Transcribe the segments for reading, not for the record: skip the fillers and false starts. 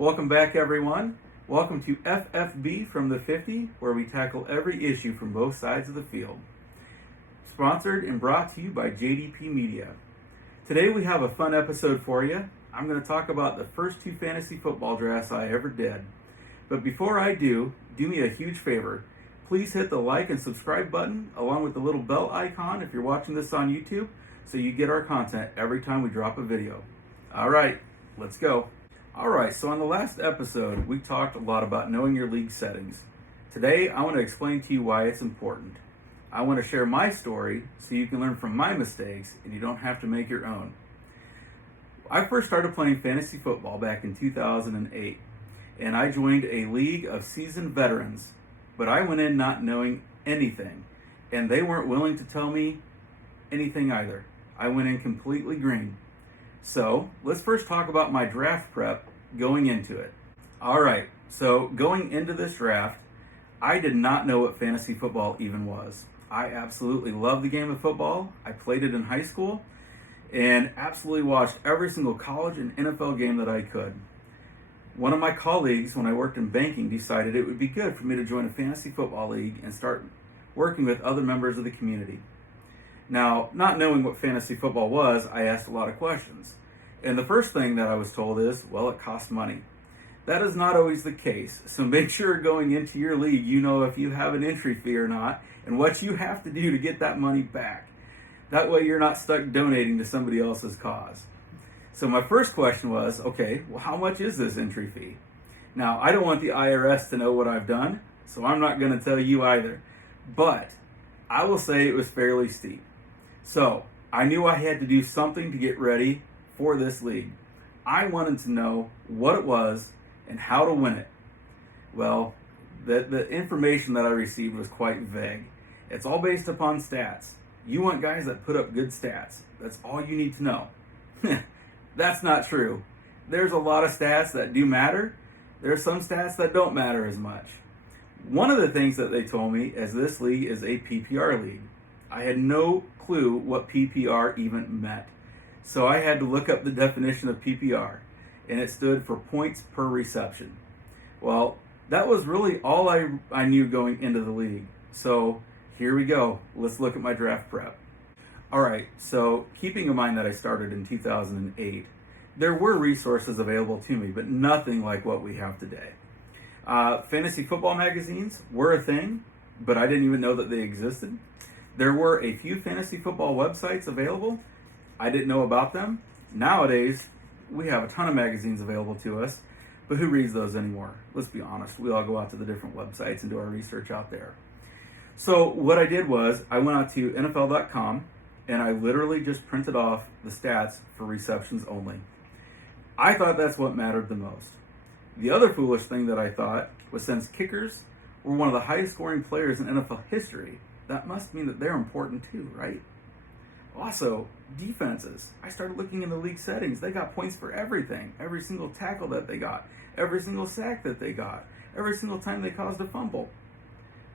Welcome back, everyone. Welcome to FFB from the 50, where we tackle every issue from both sides of the field. Sponsored and brought to you by JDP Media. Today we have a fun episode for you. I'm going to talk about the first 2 fantasy football drafts I ever did. But before I do me a huge favor. Please hit the like and subscribe button along with the little bell icon if you're watching this on YouTube so you get our content every time we drop a video. All right, let's go. All right, so on the last episode, we talked a lot about knowing your league settings. Today, I want to explain to you why it's important. I want to share my story so you can learn from my mistakes and you don't have to make your own. I first started playing fantasy football back in 2008, and I joined a league of seasoned veterans. But I went in not knowing anything, and they weren't willing to tell me anything either. I went in completely green. So let's first talk about my draft prep going into it. All right, so going into this draft, I did not know what fantasy football even was. I absolutely love the game of football. I played it in high school and absolutely watched every single college and NFL game that I could. One of my colleagues, when I worked in banking, decided it would be good for me to join a fantasy football league and start working with other members of the community. Now, not knowing what fantasy football was, I asked a lot of questions. And the first thing that I was told is, well, it costs money. That is not always the case. So make sure going into your league, you know if you have an entry fee or not and what you have to do to get that money back. That way you're not stuck donating to somebody else's cause. So my first question was, okay, well, how much is this entry fee? Now, I don't want the IRS to know what I've done, so I'm not going to tell you either. But I will say it was fairly steep. So I knew I had to do something to get ready for this league. I wanted to know what it was and how to win it. Well, the information that I received was quite vague. It's all based upon stats. You want guys that put up good stats. That's all you need to know. That's not true. There's a lot of stats that do matter. There are some stats that don't matter as much. One of the things that they told me is this league is a PPR league. I had no clue what PPR even meant. So I had to look up the definition of PPR, and it stood for points per reception. Well, that was really all I knew going into the league. So here we go. Let's look at my draft prep. All right, so keeping in mind that I started in 2008, there were resources available to me, but nothing like what we have today. Fantasy football magazines were a thing, but I didn't even know that they existed. There were a few fantasy football websites available. I didn't know about them. Nowadays, we have a ton of magazines available to us, but who reads those anymore? Let's be honest. We all go out to the different websites and do our research out there. So what I did was I went out to NFL.com, and I literally just printed off the stats for receptions only. I thought that's what mattered the most. The other foolish thing that I thought was since kickers were one of the highest scoring players in NFL history, that must mean that they're important too, right? Also, defenses. I started looking in the league settings. They got points for everything. Every single tackle that they got. Every single sack that they got. Every single time they caused a fumble.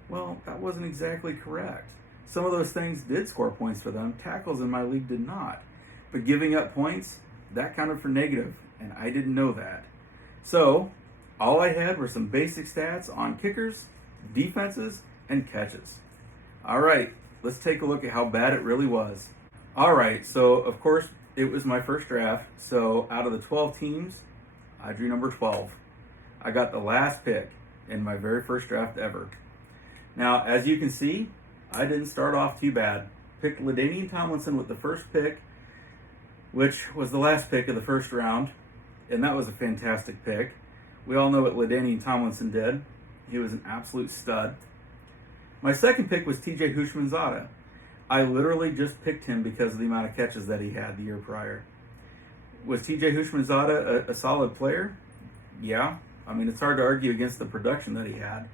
Well, that wasn't exactly correct. Some of those things did score points for them. Tackles in my league did not. But giving up points, that counted for negative, and I didn't know that. So, all I had were some basic stats on kickers, defenses, and catches. All right, let's take a look at how bad it really was. All right, so of course, it was my first draft. So out of the 12 teams, I drew number 12. I got the last pick in my very first draft ever. Now, as you can see, I didn't start off too bad. Picked LaDainian Tomlinson with the first pick, which was the last pick of the first round, and that was a fantastic pick. We all know what LaDainian Tomlinson did. He was an absolute stud. My second pick was TJ Houshmandzadeh. I literally just picked him because of the amount of catches that he had the year prior. Was TJ Houshmandzadeh a solid player? Yeah. I mean, it's hard to argue against the production that he had.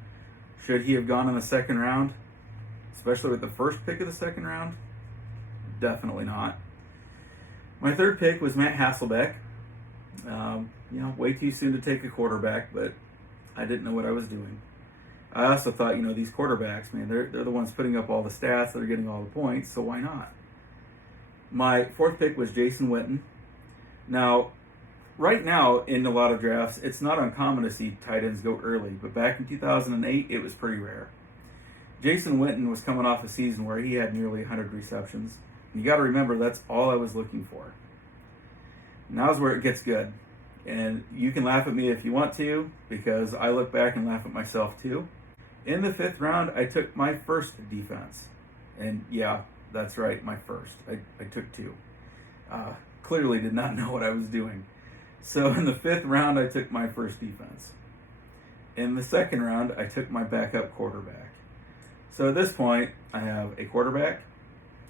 Should he have gone in the second round? Especially with the first pick of the second round? Definitely not. My third pick was Matt Hasselbeck. Way too soon to take a quarterback, but I didn't know what I was doing. I also thought, these quarterbacks, man, they're the ones putting up all the stats, they're getting all the points, so why not? My fourth pick was Jason Witten. Now, Right now, in a lot of drafts, it's not uncommon to see tight ends go early, but back in 2008, it was pretty rare. Jason Witten was coming off a season where he had nearly 100 receptions. You got to remember, that's all I was looking for. Now's where it gets good. And you can laugh at me if you want to, because I look back and laugh at myself too. In the 5th round, I took my first defense. And yeah, that's right, my first. I took 2. Clearly did not know what I was doing. So in the 5th round, I took my first defense. In the 2nd round, I took my backup quarterback. So at this point, I have a quarterback,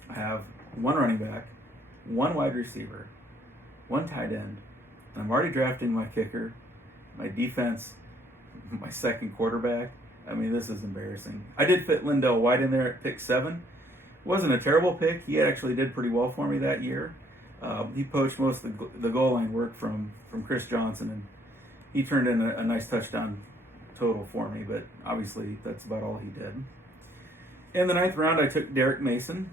I have 1 running back, 1 wide receiver, 1 tight end. I'm already drafting my kicker, my defense, my 2nd quarterback. I mean, this is embarrassing. I did fit Lindell White in there at pick 7. Wasn't a terrible pick. He actually did pretty well for me that year. He poached most of the goal line work from Chris Johnson, and he turned in a nice touchdown total for me, but obviously that's about all he did. In the 9th round, I took Derek Mason.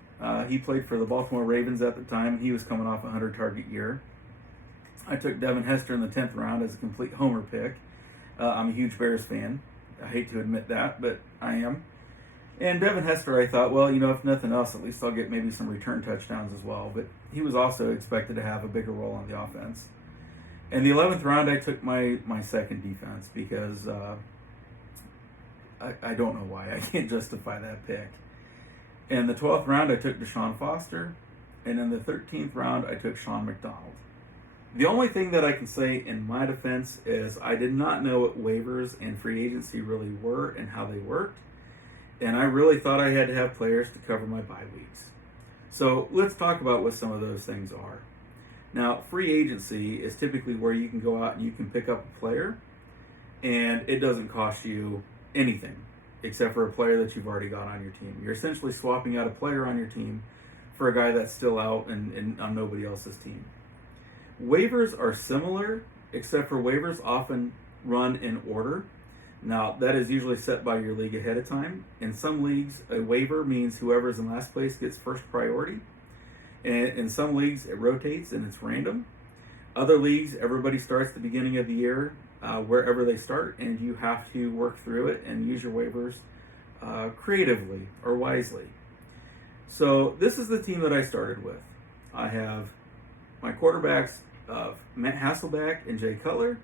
He played for the Baltimore Ravens at the time, and he was coming off a 100-target year. I took Devin Hester in the 10th round as a complete homer pick. I'm a huge Bears fan. I hate to admit that, but I am. And Devin Hester, I thought, well, if nothing else, at least I'll get maybe some return touchdowns as well. But he was also expected to have a bigger role on the offense. In the 11th round, I took my 2nd defense because I don't know why. I can't justify that pick. In the 12th round, I took Arian Foster. And in the 13th round, I took Sean McDonald. The only thing that I can say in my defense is I did not know what waivers and free agency really were and how they worked. And I really thought I had to have players to cover my bye weeks. So let's talk about what some of those things are. Now, free agency is typically where you can go out and you can pick up a player, and it doesn't cost you anything except for a player that you've already got on your team. You're essentially swapping out a player on your team for a guy that's still out and on nobody else's team. Waivers are similar, except for waivers often run in order. Now, that is usually set by your league ahead of time. In some leagues, a waiver means whoever's in last place gets first priority. And in some leagues, it rotates and it's random. Other leagues, everybody starts at the beginning of the year, wherever they start, and you have to work through it and use your waivers creatively or wisely. So this is the team that I started with. I have my quarterbacks of Matt Hasselbeck and Jay Cutler,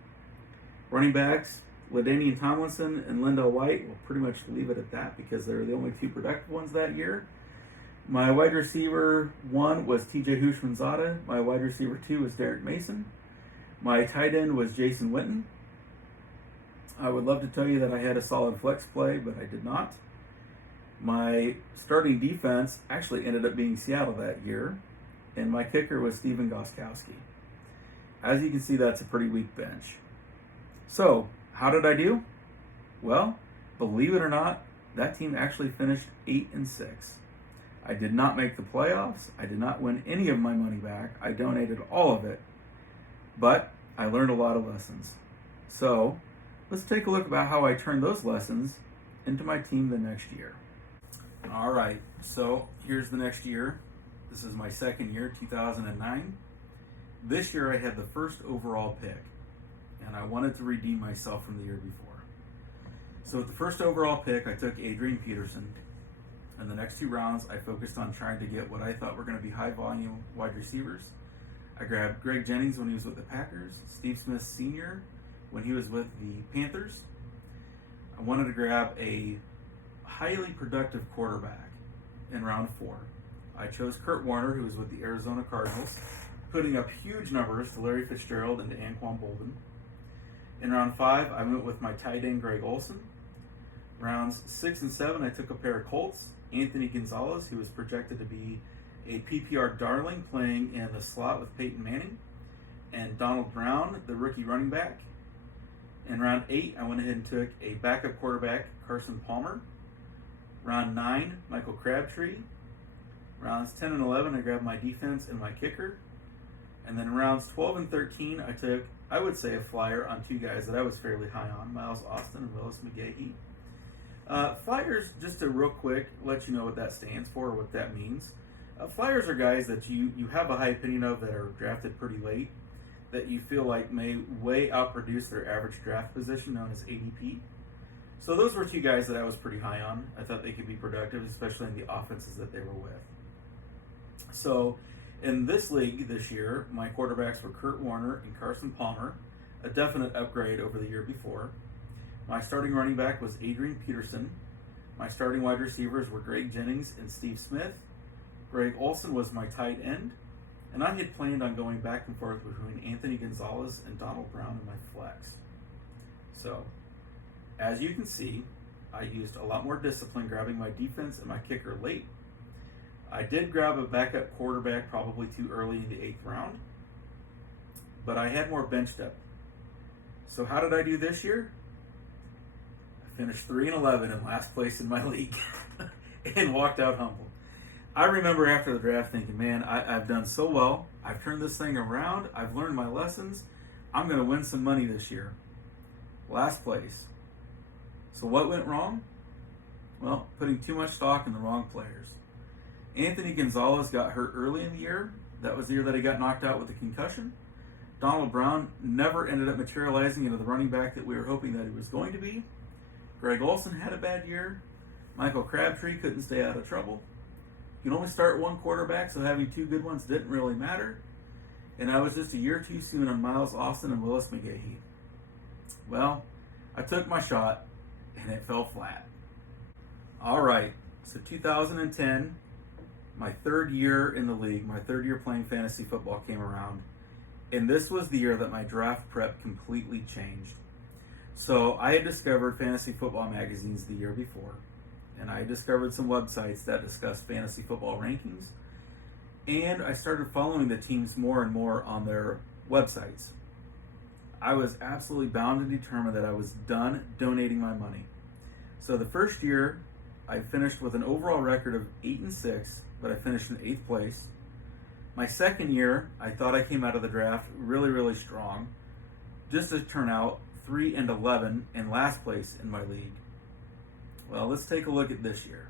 running backs LaDainian Tomlinson and Lindell White. We'll pretty much leave it at that because they're the only 2 productive ones that year. My wide receiver 1 was TJ Hushmanzada. My wide receiver 2 was Derek Mason. My tight end was Jason Witten. I would love to tell you that I had a solid flex play, but I did not. My starting defense actually ended up being Seattle that year, and my kicker was Stephen Gronkowski. As you can see, that's a pretty weak bench. So, how did I do? Well, believe it or not, that team actually finished 8-6. I did not make the playoffs. I did not win any of my money back. I donated all of it. But I learned a lot of lessons. So, let's take a look about how I turned those lessons into my team the next year. All right, so here's the next year. This is my 2nd year, 2009. This year I had the 1st overall pick, and I wanted to redeem myself from the year before. So with the 1st overall pick, I took Adrian Peterson. In the next 2 rounds, I focused on trying to get what I thought were going to be high-volume wide receivers. I grabbed Greg Jennings when he was with the Packers, Steve Smith Sr. when he was with the Panthers. I wanted to grab a highly productive quarterback in round 4. I chose Kurt Warner, who was with the Arizona Cardinals, putting up huge numbers to Larry Fitzgerald and to Anquan Bolden. In round 5, I went with my tight end, Greg Olsen. Rounds 6 and 7, I took a pair of Colts, Anthony Gonzalez, who was projected to be a PPR darling playing in the slot with Peyton Manning, and Donald Brown, the rookie running back. In round 8, I went ahead and took a backup quarterback, Carson Palmer. Round 9, Michael Crabtree. Rounds 10 and 11, I grabbed my defense and my kicker. And then rounds 12 and 13, I took, I would say, a flyer on 2 guys that I was fairly high on, Miles Austin and Willis McGahee. Flyers, just to real quick let you know what that stands for or what that means. Flyers are guys that you have a high opinion of that are drafted pretty late, that you feel like may way outproduce their average draft position, known as ADP. So those were two guys that I was pretty high on. I thought they could be productive, especially in the offenses that they were with. So in this league this year, my quarterbacks were Kurt Warner and Carson Palmer, a definite upgrade over the year before. My starting running back was Adrian Peterson. My starting wide receivers were Greg Jennings and Steve Smith. Greg Olsen was my tight end. And I had planned on going back and forth between Anthony Gonzalez and Donald Brown in my flex. So, as you can see, I used a lot more discipline grabbing my defense and my kicker late. I did grab a backup quarterback probably too early in the 8th round, but I had more bench depth. So how did I do this year? I finished 3-11 in last place in my league and walked out humble. I remember after the draft thinking, man, I've done so well. I've turned this thing around. I've learned my lessons. I'm going to win some money this year. Last place. So what went wrong? Well, putting too much stock in the wrong players. Anthony Gonzalez got hurt early in the year. That was the year that he got knocked out with a concussion. Donald Brown never ended up materializing into the running back that we were hoping that he was going to be. Greg Olsen had a bad year. Michael Crabtree couldn't stay out of trouble. You can only start one quarterback, so having two good ones didn't really matter. And I was just a year too soon on Miles Austin and Willis McGahee. Well, I took my shot, and it fell flat. All right, so 2010, my third year in the league, my third year playing fantasy football came around. And this was the year that my draft prep completely changed. So I had discovered fantasy football magazines the year before. And I discovered some websites that discussed fantasy football rankings. And I started following the teams more and more on their websites. I was absolutely bound and determined that I was done donating my money. So the first year, I finished with an overall record of 8-6, but I finished in 8th place. My second year, I thought I came out of the draft really, really strong, just to turn out 3-11 in last place in my league. Well, let's take a look at this year.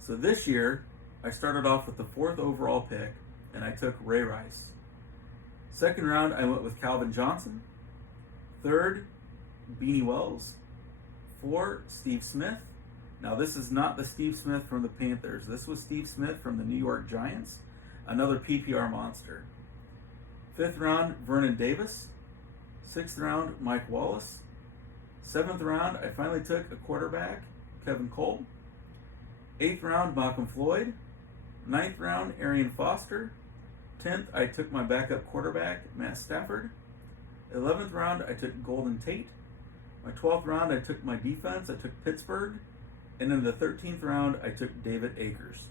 So this year, I started off with the 4th overall pick, and I took Ray Rice. Second round, I went with Calvin Johnson. Third, Beanie Wells. 4, Steve Smith. Now, this is not the Steve Smith from the Panthers. This was Steve Smith from the New York Giants, another PPR monster. 5th round, Vernon Davis. 6th round, Mike Wallace. 7th round, I finally took a quarterback, Kevin Cole. 8th round, Malcolm Floyd. 9th round, Arian Foster. 10th, I took my backup quarterback, Matt Stafford. 11th round, I took Golden Tate. My 12th round, I took my defense. I took Pittsburgh. And in the 13th round, I took David Akers.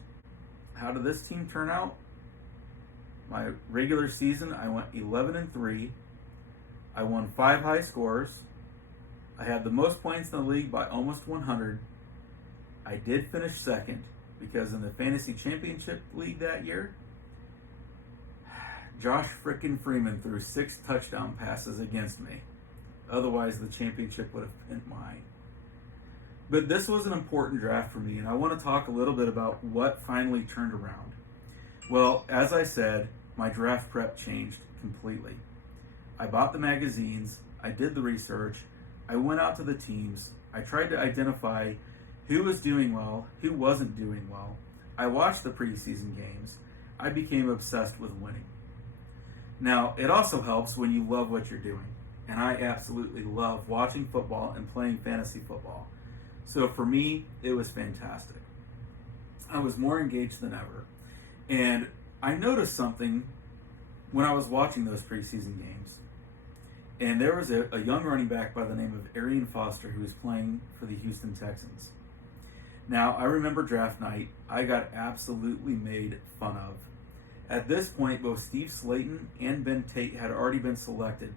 How did this team turn out? My regular season, I went 11-3. I won 5 high scores. I had the most points in the league by almost 100. I did finish second because in the fantasy championship league that year, Josh frickin' Freeman threw 6 touchdown passes against me. Otherwise, the championship would have been mine. But this was an important draft for me, and I want to talk a little bit about what finally turned around. Well, as I said, my draft prep changed completely. I bought the magazines, I did the research, I went out to the teams, I tried to identify who was doing well, who wasn't doing well. I watched the preseason games. I became obsessed with winning. Now, it also helps when you love what you're doing. And I absolutely love watching football and playing fantasy football. So for me, it was fantastic. I was more engaged than ever. And I noticed something when I was watching those preseason games. And there was a young running back by the name of Arian Foster who was playing for the Houston Texans. Now, I remember draft night, I got absolutely made fun of. At this point, both Steve Slayton and Ben Tate had already been selected.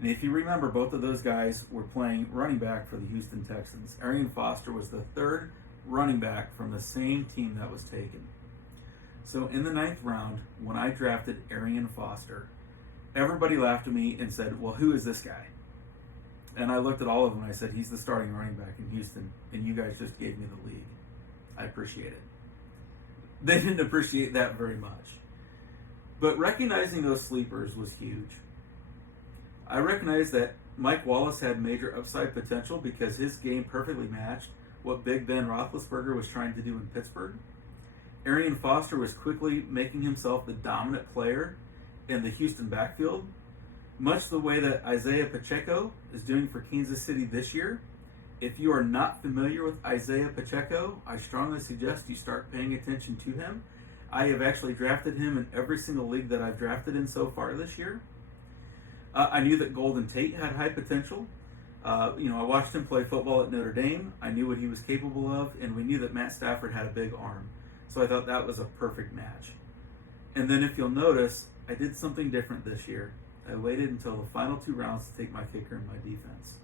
And if you remember, both of those guys were playing running back for the Houston Texans. Arian Foster was the 3rd running back from the same team that was taken. So in the 9th round, when I drafted Arian Foster, everybody laughed at me and said, well, who is this guy? And I looked at all of them and I said, he's the starting running back in Houston, and you guys just gave me the league. I appreciate it. They didn't appreciate that very much. But recognizing those sleepers was huge. I recognize that Mike Wallace had major upside potential because his game perfectly matched what Big Ben Roethlisberger was trying to do in Pittsburgh. Arian Foster was quickly making himself the dominant player in the Houston backfield, much the way that Isaiah Pacheco is doing for Kansas City this year. If you are not familiar with Isaiah Pacheco, I strongly suggest you start paying attention to him. I have actually drafted him in every single league that I've drafted in so far this year. I knew that Golden Tate had high potential. I watched him play football at Notre Dame. I knew what he was capable of, and we knew that Matt Stafford had a big arm. So I thought that was a perfect match. And then if you'll notice, I did something different this year. I waited until the final 2 rounds to take my kicker and my defense.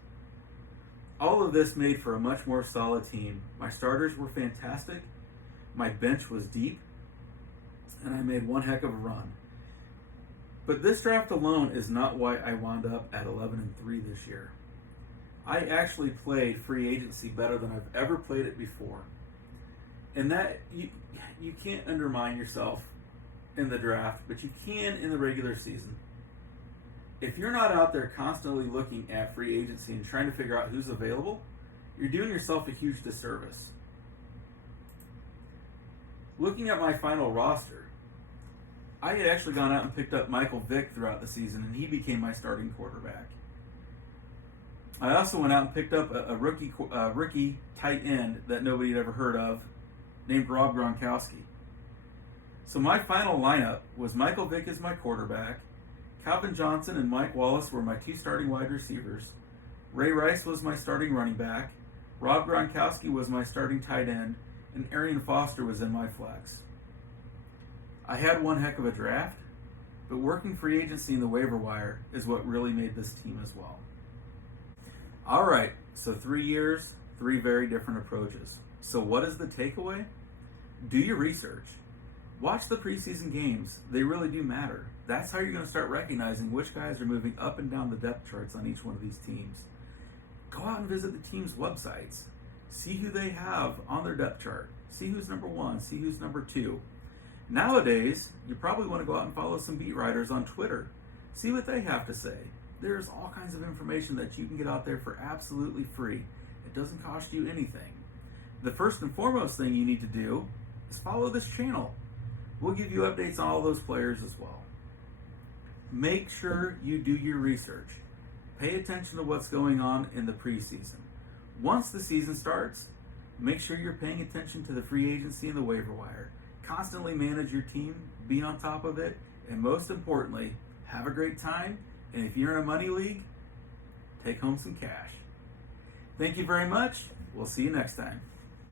All of this made for a much more solid team. My starters were fantastic. My bench was deep. And I made one heck of a run. But this draft alone is not why I wound up at 11-3 this year. I actually played free agency better than I've ever played it before. And that you can't undermine yourself in the draft, but you can in the regular season. If you're not out there constantly looking at free agency and trying to figure out who's available, you're doing yourself a huge disservice. Looking at my final roster, I had actually gone out and picked up Vick throughout the season, and he became my starting quarterback. I also went out and picked up a rookie tight end that nobody had ever heard of, named Rob Gronkowski. So my final lineup was Vick as my quarterback, Calvin Johnson and Mike Wallace were my 2 starting wide receivers, Ray Rice was my starting running back, Rob Gronkowski was my starting tight end, and Arian Foster was in my flex. I had one heck of a draft, but working free agency in the waiver wire is what really made this team as well. All right, so 3 years, 3 very different approaches. So what is the takeaway? Do your research. Watch the preseason games. They really do matter. That's how you're going to start recognizing which guys are moving up and down the depth charts on each one of these teams. Go out and visit the team's websites. See who they have on their depth chart. See who's number 1, see who's number 2. Nowadays, you probably want to go out and follow some beat writers on Twitter. See what they have to say. There's all kinds of information that you can get out there for absolutely free. It doesn't cost you anything. The first and foremost thing you need to do is follow this channel. We'll give you updates on all those players as well. Make sure you do your research. Pay attention to what's going on in the preseason. Once the season starts, make sure you're paying attention to the free agency and the waiver wire. Constantly manage your team, be on top of it, and most importantly, have a great time. And if you're in a money league, take home some cash. Thank you very much. We'll see you next time.